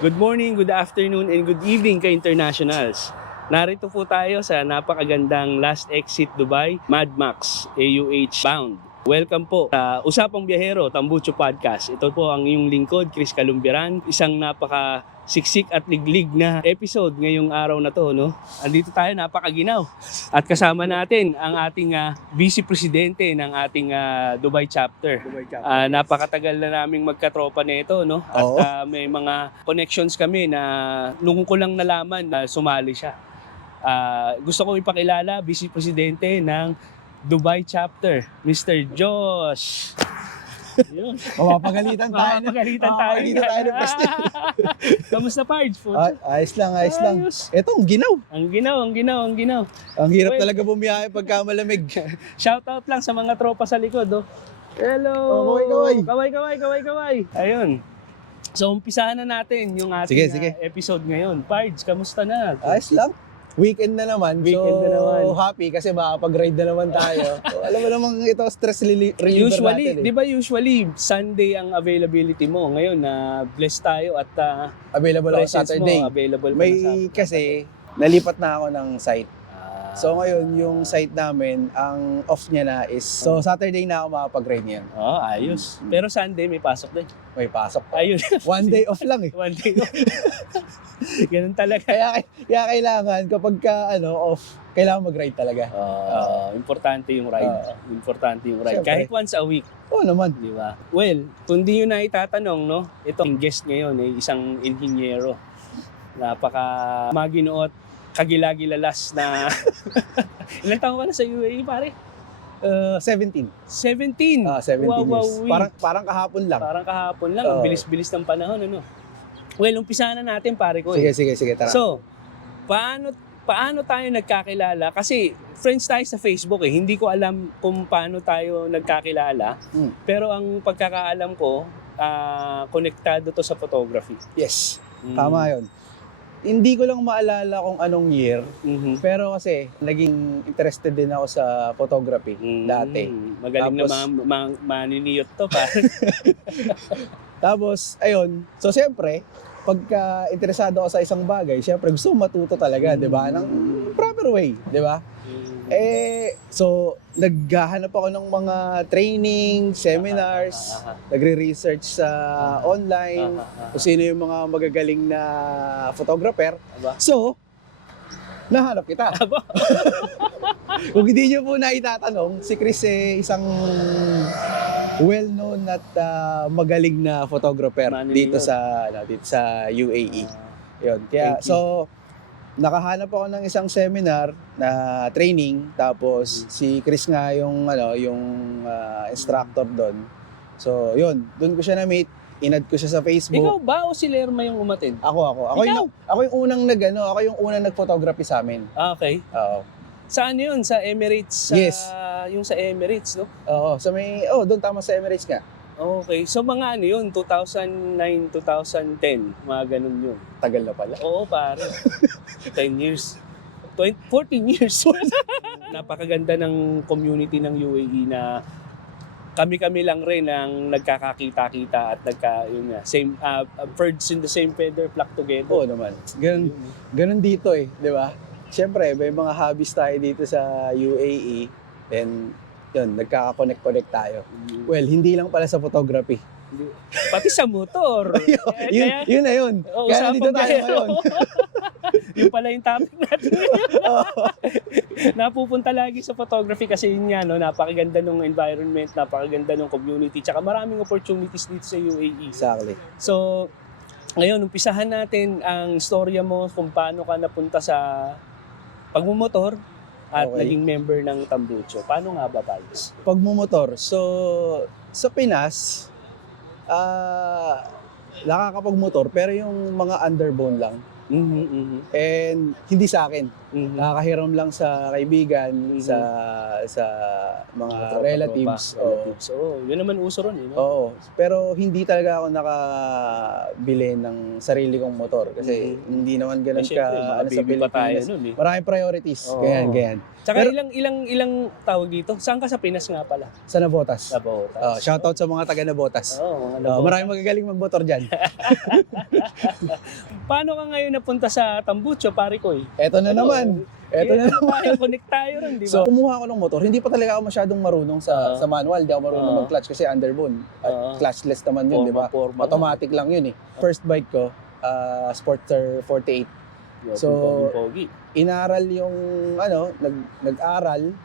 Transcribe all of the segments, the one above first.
Good morning, good afternoon, and good evening ka-internationals. Narito po tayo sa napakagandang Last Exit Dubai, Mad Max, AUH Bound. Welcome po sa Usapang Biyahero, Tambucho Podcast. Ito po ang iyong lingkod, Chris Calumbiran. Isang napaka-siksik at liglig na episode ngayong araw na to, no? Andito tayo, napakaginaw. At kasama natin ang ating vice presidente ng ating Dubai chapter. Napakatagal na naming magkatropa nito, no? At may mga connections kami na nung ko lang nalaman na sumali siya. Gusto ko ipakilala, vice presidente ng Dubai chapter, Mr. Josh. Yun. Mapapagalitan tayo. Mapapagalitan tayo ng President. Kamusta, Pards? Ayos lang. Ito, ang ginaw. Ang ginaw. Ang hirap talaga bumiyahe pagka malamig. Shoutout lang sa mga tropa sa likod, oh. Hello! Kaway. Ayun. So, umpisahan na natin yung ating Sige. episode ngayon. Pards, kamusta na? Ayos lang. Weekend na naman. Happy kasi makapag-ride na naman tayo. So, alam mo namang ito, stress reliever natin. Di ba usually, Sunday ang availability mo. Ngayon, blessed tayo at Available ako Saturday. Kasi, nalipat na ako ng site. So ngayon, yung site namin, ang off niya na is, so Saturday na ako makapag-ride niyan. Ayos. Pero Sunday may pasok din. May pasok. Ayun. One day off lang eh. One day off. Ganun talaga. Kaya kailangan kapag off, kailangan mag-ride talaga. Importante yung ride. Siyempre. Kahit once a week. Oo naman. Di ba? Well, kung di yun na itatanong, no? Ito, ang guest ngayon ay isang inhinyero. Napaka maginuot, kagilagilalas na... Ilang taon ka na sa UAE, pare? 17. 17? 17 years. Parang kahapon lang. Ang bilis-bilis ng panahon, ano? Well, umpisa na natin, pare ko. Sige, tara. So, paano tayo nagkakilala? Kasi friends tayo sa Facebook eh. Hindi ko alam kung paano tayo nagkakilala. Pero ang pagkakaalam ko, konektado to sa photography. Yes, tama yun. Hindi ko lang maalala kung anong year, pero kasi naging interested din ako sa photography dati. Magaling na maniniyot to, pare. Tapos, ayun. So, siyempre, pagka interesado ako sa isang bagay, siyempre gusto ko matuto talaga, di ba? Ng proper way, di ba? So, naghahanap ako ng mga training, seminars, nagre-research sa online, kung sino yung mga magagaling na photographer. So, nahanap kita. Kung hindi nyo po na itatanong, si Chris isang well-known at magaling na photographer dito sa UAE. Yun. Kaya nakahanap ako ng isang seminar na training, tapos si Chris nga yung instructor doon. So, yun, doon ko siya na-meet. Inad ko siya sa Facebook. Ikaw ba o si Lerma yung umatid? Ako yung unang nag-photography sa amin. Okay. Oo. Saan yun? Sa Emirates? Yes. Yung sa Emirates, no? Oo, doon tama sa Emirates nga. Okay. So mga ano yun? 2009, 2010, mga ganun yun. Tagal na pala. Oo, pare. 10 years. 14 years. Napakaganda ng community ng UAE na kami-kami lang rin ang nagkakakita-kita at same birds in the same feather flock together. Oo naman. Ganun dito eh, di ba? Siyempre, may mga hobbies tayo dito sa UAE. Then, yun, nagkaka-connect tayo. Well, hindi lang pala sa photography. Pati sa motor. Yun na yun. Kaya nandito tayo ngayon. Yun pala yung topic natin. Napupunta lagi sa photography kasi yun nga, no, napakaganda ng environment, napakaganda ng community, tsaka maraming opportunities dito sa UAE. Exactly. So, ngayon, umpisahan natin ang storya mo kung paano ka napunta sa pagmumotor at naging member ng Tambucho. Paano nga ba, Pals? Pagmumotor. So, sa Pinas, nakakapagmotor pero yung mga underbone lang. And hindi sa akin. Nakakahiram lang sa kaibigan, sa mga relatives. Oo, yun naman uso ron, no? Oo. Pero hindi talaga ako nakabili ng sarili kong motor kasi hindi naman ganun Siyempre, ka mga sa baby pa tayo Pilipinas. nun, eh. Maraming priorities. Oo. Ganyan. Tsaka Pero- ilang tawag dito? Saan ka sa Pinas nga pala? Sa Nabotas. Nabotas. Shoutout sa mga taga Nabotas. Oo, mga Nabotas. Maraming magagaling magmotor dyan. Paano ka ngayon napunta sa Tambucho, pare ko? Eto na naman. Eto na naman. Connect tayo ron, di ba? So, kumuha ako ng motor. Hindi pa talaga ako masyadong marunong sa manual. Hindi ako marunong mag-clutch kasi underbone. At clutchless naman yun, di ba? Forma. Automatic lang yun eh. First bike ko, Sportster 48. So, Pogi. inaral yung, nag-aral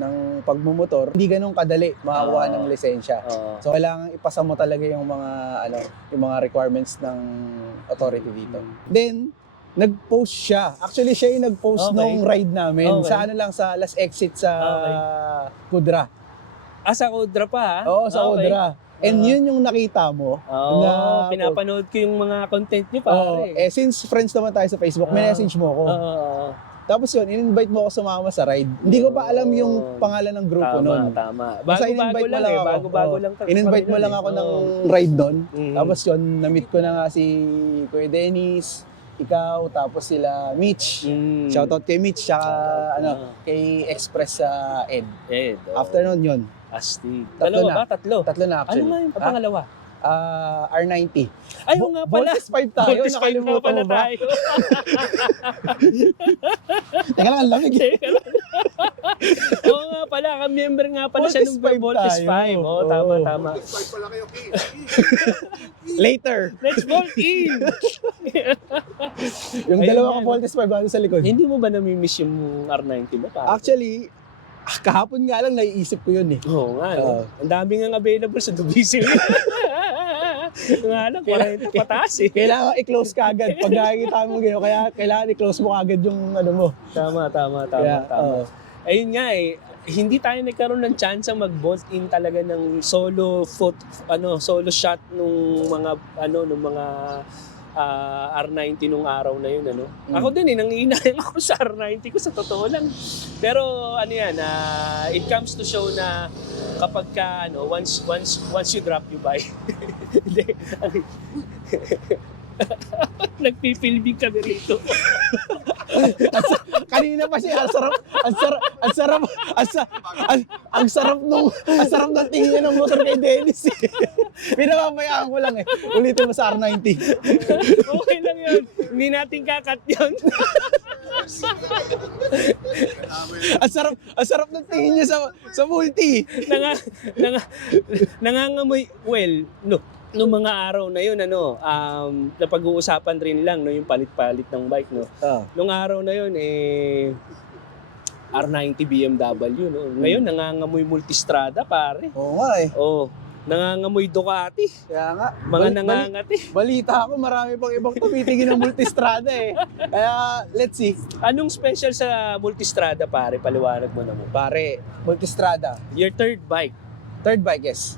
ng pagmumotor. Hindi ganun kadali makakuha ng lisensya. So, kailangan ipasa mo talaga yung mga requirements ng authority dito. Then, nag-post siya. Actually, siya yung nag-post nung ride namin. Sa sa last exit sa Kudra. Sa Kudra pa, ha? Oo, sa Kudra. And yun yung nakita mo. Na pinapanood ko yung mga content niyo, pare. Since friends naman tayo sa Facebook, may message mo ko. Tapos yun, in-invite mo ako sumama sa ride. Hindi ko pa alam yung pangalan ng grupo nun. Tama. Bago-bago lang ako. Bago-bago lang. In-invite mo lang ako ng ride nun. Tapos yun, na-meet ko na nga si Kuya Dennis, ikaw, tapos sila Mitch. Shoutout kay Mitch, kay Express Ed. After nun yun. Astig. Tatlo Dalawa na. ba? Tatlo? Tatlo na actually. Ano nga yung pangalawa? R90. Ayaw nga pala. Voltes 5 tayo. Voltes 5 nga pala tayo. Teka lang, ang lamig. Oo nga pala, ka-member nga pala siya ng Voltes 5. Oo, tama. Later. Let's vote in! Yung Ayun dalawa yan. ka Voltes 5 ano sa likod. Hindi mo ba namimiss yung R90 mo? Actually, kahapon nga lang naiisip ko yun eh. Oo nga. Ang dami nga available sa Dubisil. Nga lang, 40 pataas eh. Kailangan i-close ka agad. Pag nakikita mo gano'n, kaya kailangan i-close mo agad yung mo. Tama. Ayun nga eh, hindi tayo nagkaroon ng chance mag-bolt in talaga ng solo shot nung mga R90 nung araw na yun, Ako din nangihinayang ako sa R90 ko sa totoo lang. Pero it comes to show na kapag ka once you drop, you buy. Hindi. Nagpipilbing kami rito. Kanina pa siya, ang sarap ng tingin niya ng motor kay Dennis. Pinapabayaan ko lang ulitin mo sa R90. Okay lang yun. Hindi natin kakat yun. ang sarap ng tingin niya sa multi. Nangangamoy, noong mga araw na yun, napag-uusapan rin lang, yung palit-palit ng bike, Noong araw na yun, R90 BMW, Ngayon, nangangamoy Multistrada, pare. Oo nga Nangangamoy Ducati. Kaya nga. Mga nangangati. Balita ako, marami pang ibang tumitingin ng Multistrada Kaya, let's see. Anong special sa Multistrada, pare? Paliwanag mo naman. Pare, Multistrada. Your third bike. Third bike, yes.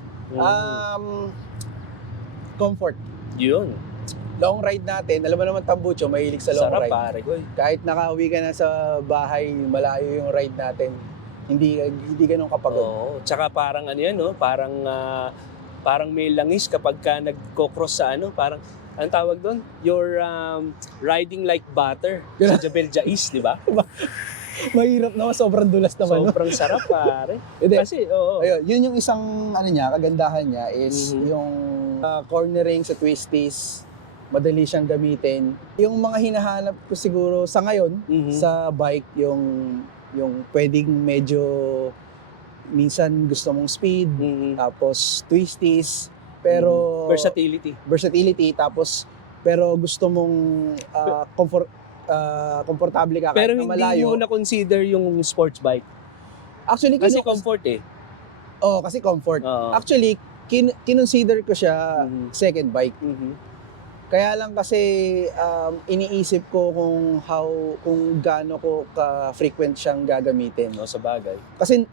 Comfort. Yun. Long ride natin, alam mo naman Tambucho, mahilig sa long Sarap, ride. pare ko. Kahit nakauwi ka na sa bahay, malayo yung ride natin, hindi ganun kapagod. Oo. Tsaka parang parang may langis kapag ka nagko-cross sa parang ang tawag doon, you're riding like butter sa Jabel Jais, di ba? Mahirap naman, sobrang dulas naman. Sobrang sarap, pare. Kasi, Ayun, yun yung isang kagandahan niya is yung cornering sa twisties, madali siyang gamitin. Yung mga hinahanap ko siguro sa ngayon sa bike, yung pwedeng medyo minsan gusto mong speed, tapos twisties, pero versatility, tapos pero gusto mong komportable ka pero kahit na malayo. Pero hindi mo na-consider yung sports bike. Actually, kasi comfort kasi comfort. Actually, kinonsider ko siya second bike. Kaya lang kasi iniisip ko kung gaano ko ka-frequent siyang gagamitin. Sa bagay. Kasi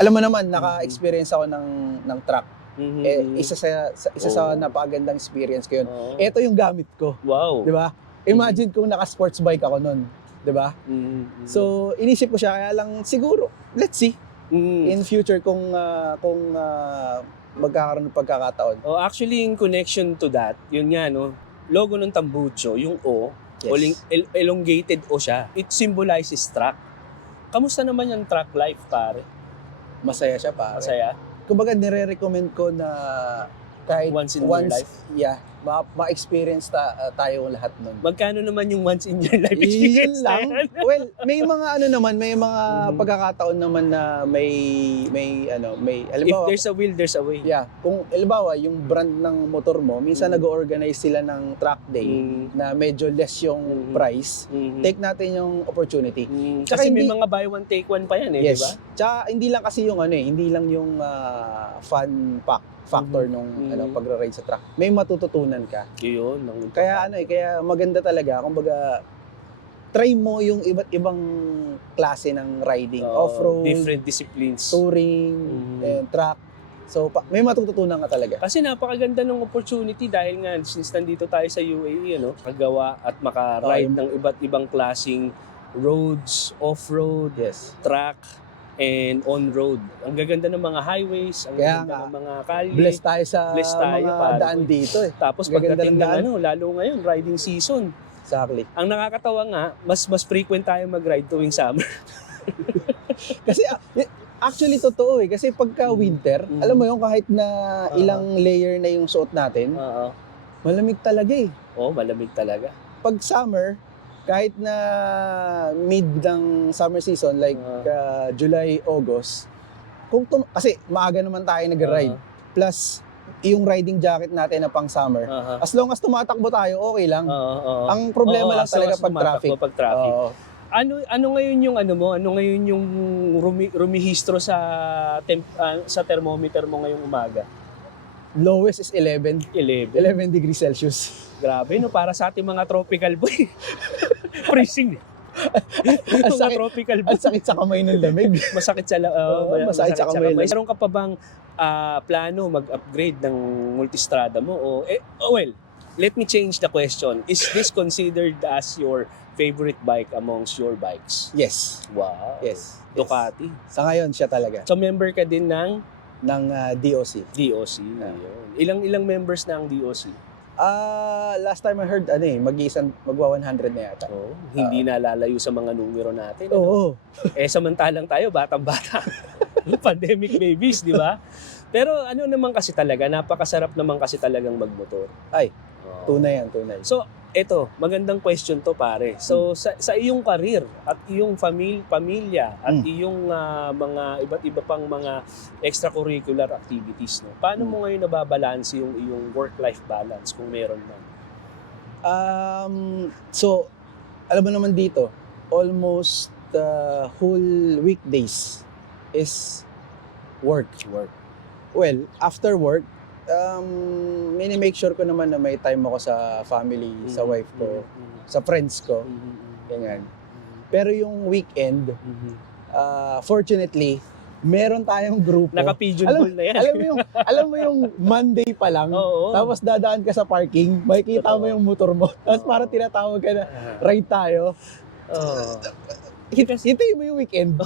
alam mo naman, naka-experience ako ng truck. Isa sa napakagandang experience ko yun. Ito yung gamit ko. Wow. Di ba? Imagine kung naka-sports bike ako nun. 'di ba? Mm. So, inisip ko siya, kaya lang siguro, let's see, in future kung magkakaroon ng pagkakataon. Oh, actually, in connection to that, yun nga, no, logo ng Tambucho, yung O, Yes. elongated O siya. It symbolizes truck. Kamusta naman yung truck life, pare? Masaya siya, pare. Masaya? Kumbaga, nire-recommend ko na kahit Once in your life? Yeah, ma-experience tayo lahat nun. Magkano naman yung once in your life Yun experience na lang. yan? Well, may mga may mga Mhm. pagkakataon naman na may If halimbawa, there's a will, there's a way. yeah, kung halimbawa yung brand ng motor mo, minsan Mhm. nag-organize sila ng track day Mm. na medyo less yung Mhm. price. Mhm. Take natin yung opportunity. Kasi Tsaka may hindi- mga buy one, take one pa yan, di Yes. ba? Tsaka hindi lang kasi yung hindi lang yung fun factor Mhm. nung Mhm. pagra-ride sa truck. May matututunan ka. Yun. Kaya kaya maganda talaga, kumbaga try mo yung iba't ibang klase ng riding, off-road, Different disciplines. touring, and truck. So may matututunan ka talaga. Kasi napakaganda ng opportunity dahil nga since nandito tayo sa UAE, makagawa at maka-ride Oh, ng iba't ibang klaseng roads, off-road, Yes. track, and on-road. Ang gaganda ng mga highways, ang Kaya gaganda nga, ng mga kalye. Blessed tayo sa Blessed tayo, mga pare. daan dito eh. Tapos Gaganda pagdating ng ng daan. lalo ngayon, riding season. Exactly. Ang nakakatawa nga, mas frequent tayo mag-ride tuwing summer. Kasi actually totoo eh. Kasi pagka winter, Mhm. alam mo yung kahit na Oo. ilang layer na yung suot natin, Oo. malamig talaga eh. Oh, malamig talaga. Pag summer, kahit na mid ng summer season, like July, August, kasi maaga naman tayo nag-ride. Plus, yung riding jacket natin na pang summer. As long as tumatakbo tayo, okay lang. Ang problema lang talaga pag traffic. Pag traffic. Oo. Ano ngayon yung ano ngayon yung rumihistro sa thermometer mo ngayong umaga? Lowest is 11 11. degrees Celsius. Grabe, no? Para sa ating mga tropical boy. Freezing. Ang Mga sakit, tropical boy. ang sakit sa kamay ng lamig. Masakit sa masakit sa kamay. Meron ka pa bang plano mag-upgrade ng multistrada mo? Well, let me change the question. Is this considered as your favorite bike amongst your bikes? Yes. Wow. Yes. Ducati. Sa ngayon, siya talaga. So member ka din ng Ng DOC. DOC. Yun. Ilang members na ang DOC? Last time I heard, magwa 100 na yata. Oh, hindi na lalayo sa mga numero natin. Oo. Samantalang tayo, batang-bata. Pandemic babies, di ba? Pero ano naman kasi talaga, napakasarap naman kasi talagang magmotor. Ay, Oh. tunay. So, eto, magandang question to pare. So, sa iyong karir at iyong pamilya at iyong mga iba't iba pang mga extracurricular activities, no? Paano mo ngayon nababalanse yung iyong work-life balance kung meron man? So, alam mo naman dito, almost whole weekdays is work. Well, after work, make sure ko naman na may time ako sa family, sa wife ko, sa friends ko, ganyan. Pero yung weekend, fortunately, meron tayong grupo. Naka-pigeonhole na yan. Alam mo yung Monday pa lang, Oo. tapos dadaan ka sa parking, makikita mo yung motor mo, tapos parang tinatawag ka na, ride tayo. Oh. Hintayin mo yung weekend.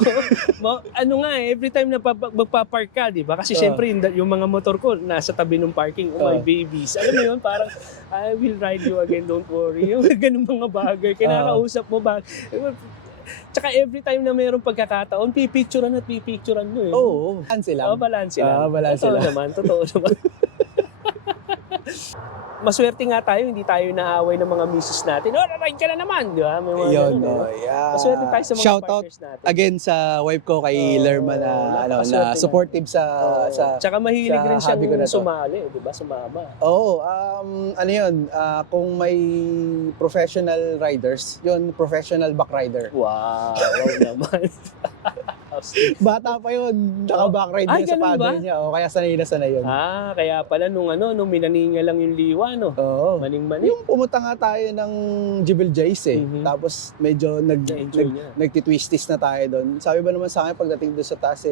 Ano nga every time na magpa-park ka, di ba? Kasi syempre yung mga motor ko nasa tabi ng parking, my babies. Alam mo yun, parang I will ride you again, don't worry. Yung ganung mga bagay, kinakausap mo ba? Tsaka every time na mayroong pagkakataon, pipicturean mo eh. Oo, balance lang. Balance lang. Balance lang. Totoo naman. Maswerte nga tayo, hindi tayo naaway ng mga misis natin. Ride ka na naman, di ba? May mga Yun, ganun, yeah. Maswerte tayo sa mga Shout out partners natin. again sa wife ko kay Lerma na napakaswerte nga. supportive sa Tsaka mahilig sa rin hobby ko na siyang to. sumali, di ba? Sumama. ano yun, kung may professional riders, yun, professional back rider. Wow naman. Bata pa yun, naka-back ride Ay, niya sa ganun father ba? niya. Kaya sanay na sanay yun. Kaya pala nung minaninga lang yung liwa, no? Oo. Maning-maning. Yung pumunta nga tayo ng Jebel Jais tapos medyo Na-enjoy niya. nagtitwistis na tayo doon. Sabi ba naman sa akin pagdating doon sa taas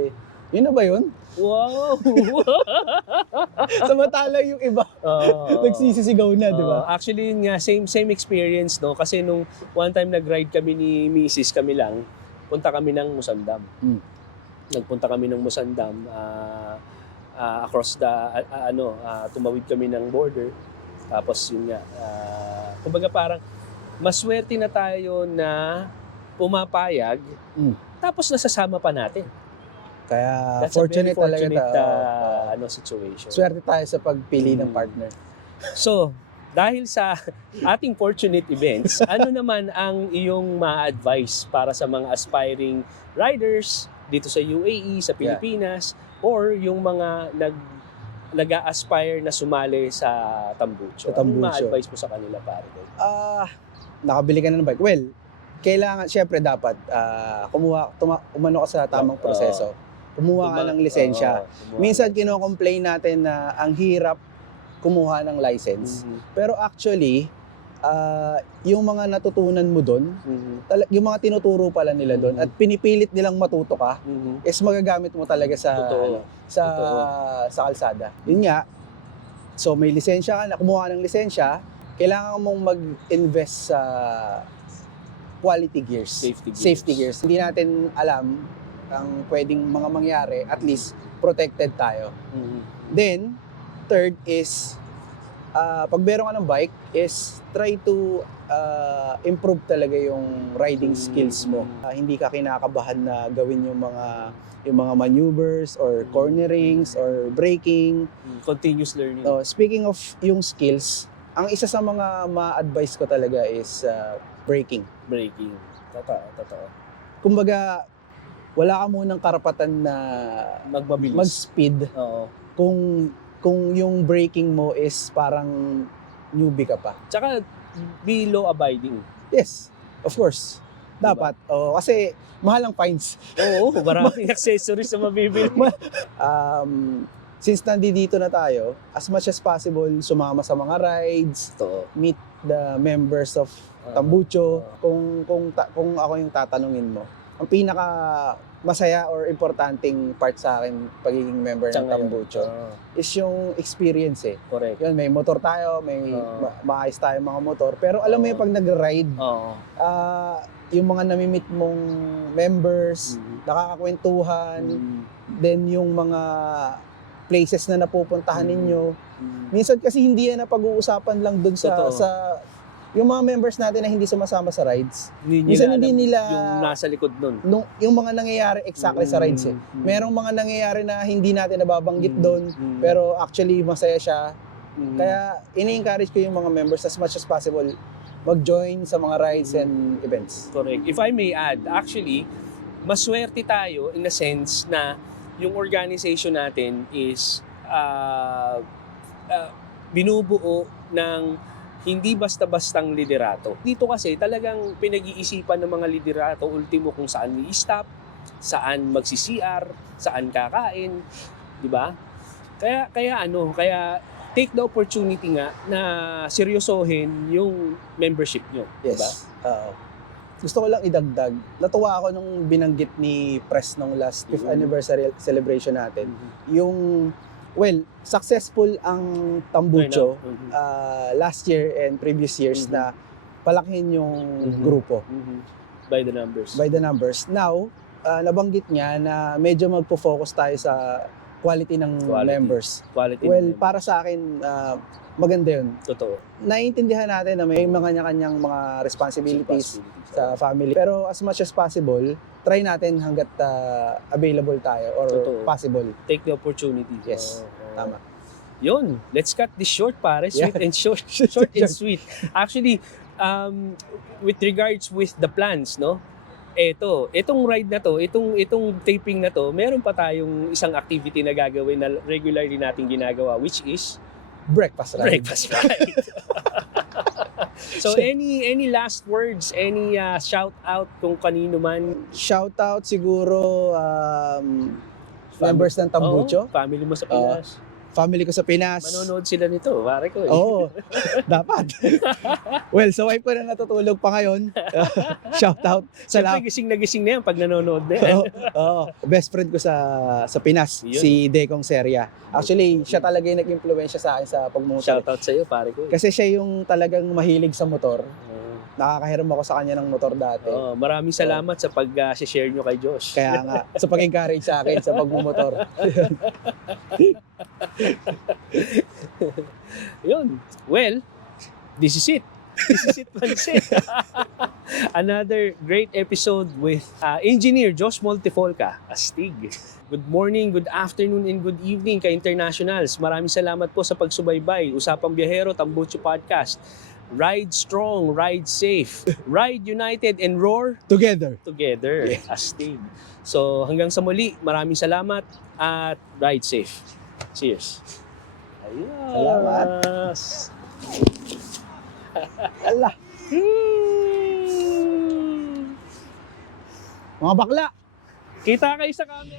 yun na ba yun? Wow! Samantalang yung iba, Oo. nagsisisigaw na, di ba? Actually, yun nga, same experience, no? Kasi nung one time nag-ride kami ni Mrs. kami lang, punta kami ng Musandam. Mm. Nagpunta kami ng Musandam, across the, tumawid kami ng border. Tapos yun nga, kumbaga parang, maswerte na tayo na pumapayag, tapos nasasama pa natin. Kaya That's a very fortunate talaga fortunate situation. Swerte tayo sa pagpili ng partner. So, dahil sa ating fortunate events, ano naman ang iyong ma-advise para sa mga aspiring riders dito sa UAE, sa Pilipinas, or yung mga nag-a-aspire na sumali sa Tambucho? Sa Anong Tambucho. ma-advise mo sa kanila, pare? Nakabili ka na ng bike. Well, kailangan, syempre dapat, umano ka sa tamang proseso. Kumuha ka ng lisensya. Minsan kino-complain natin na ang hirap kumuha ng license. Pero actually, yung mga natutunan mo doon, yung mga tinuturo pala nila doon at pinipilit nilang matuto ka, is magagamit mo talaga sa Totoo. sa kalsada. Yun nga. So may lisensya ka na, kumuha ka ng lisensya, kailangan mong mag-invest sa quality gears. Safety gears. Hindi natin alam ang pwedeng mga mangyari, at least protected tayo. Then, third is, pag meron ka ng bike, is try to improve talaga yung riding skills mo. Hindi ka kinakabahan na gawin yung mga maneuvers or cornerings or braking. Continuous learning. Speaking of yung skills, ang isa sa mga ma-advise ko talaga is braking. Braking. Totoo. Kumbaga, wala ka munang karapatan na Magmabilis. mag-speed Oo. kung yung braking mo is parang newbie ka pa. Tsaka, be law abiding. Yes, of course. Dapat. Kasi mahal ang fines. Oo, maraming accessories na mabibili. Since nandito na tayo, as much as possible, sumama sa mga rides, Totoo. meet the members of Tambucho. Kung ako yung tatanungin mo, ang pinaka masaya or importanteng part sa akin pagiging member ng Tambucho is yung experience eh. Correct. Yun, may motor tayo, may maayos tayo mga motor, pero alam mo yung pag nag-ride, yung mga namimit mong members, nakakakwentuhan, then yung mga places na napupuntahan ninyo. Minsan kasi hindi yan na pag-uusapan lang dun sa yung mga members natin na hindi sumasama sa rides. Minsan hindi nila yung nasa likod nun. Yung mga nangyayari exactly sa rides eh. Merong mga nangyayari na hindi natin nababanggit doon, pero actually masaya siya. Kaya ini-encourage ko yung mga members as much as possible mag-join sa mga rides and events. Correct. If I may add, actually, maswerte tayo in the sense na yung organization natin is binubuo ng hindi basta-bastang liderato. Dito kasi talagang pinag-iisipan ng mga liderato ultimo kung saan i-stop, saan magsi-CR, saan kakain, di ba? Kaya take the opportunity nga na seryosohin yung membership nyo, di ba? Yes. Gusto ko lang idagdag. Natuwa ako nung binanggit ni Press nung last 5th anniversary celebration natin. Yung successful ang Tambucho last year and previous years na palakihin yung grupo. By the numbers. By the numbers. Now, nabanggit niya na medyo magpo-focus tayo sa quality ng members. Quality para sa akin, maganda yun. Totoo. Naiintindihan natin na may mga kanya-kanyang mga responsibilities sa family. Pero as much as possible, try natin hanggat available tayo or possible. Take the opportunity. Yes, tama. Yun, let's cut this short, pare. Sweet and short. Short and sweet. Actually, with regards with the plans, no? Itong ride na to, itong taping na to, meron pa tayong isang activity na gagawin na regularly nating ginagawa, which is breakfast ride. So any last words, any shout out kung kanino man? Shout out siguro members ng Tambucho. Family mo sa Pinas. family ko sa Pinas. Manonood sila nito, pare ko. Oo, dapat. Well, sa wife ko na natutulog pa ngayon. Shout out. Siyempre, gising na yan pag nanonood na yan. Oo. Best friend ko sa Pinas, Yun. si Decong Seria. Actually, siya talaga yung nag-impluwensya sa akin sa pagmumotor. Shoutout sa'yo, pare ko. Kasi siya yung talagang mahilig sa motor. Oo. Nakakahiram ako sa kanya ng motor dati. Maraming salamat sa pag-share nyo kay Josh. Kaya nga, sa pag-encourage sa akin sa pagmumotor. Yun. Well, this is it. This is it, Pansit. Another great episode with Engineer Josh Multifolca, Astig. Good morning, good afternoon, and good evening ka internationals. Maraming salamat po sa pagsubaybay. Usapang Biyahero, Tambucho Podcast. Ride strong, ride safe, ride united, and roar Together. together. Yeah. Astig. So hanggang sa muli, maraming salamat at ride safe. Cheers. Ayos. Salamat. Ala, mga bakla. Kita kayo sa camera.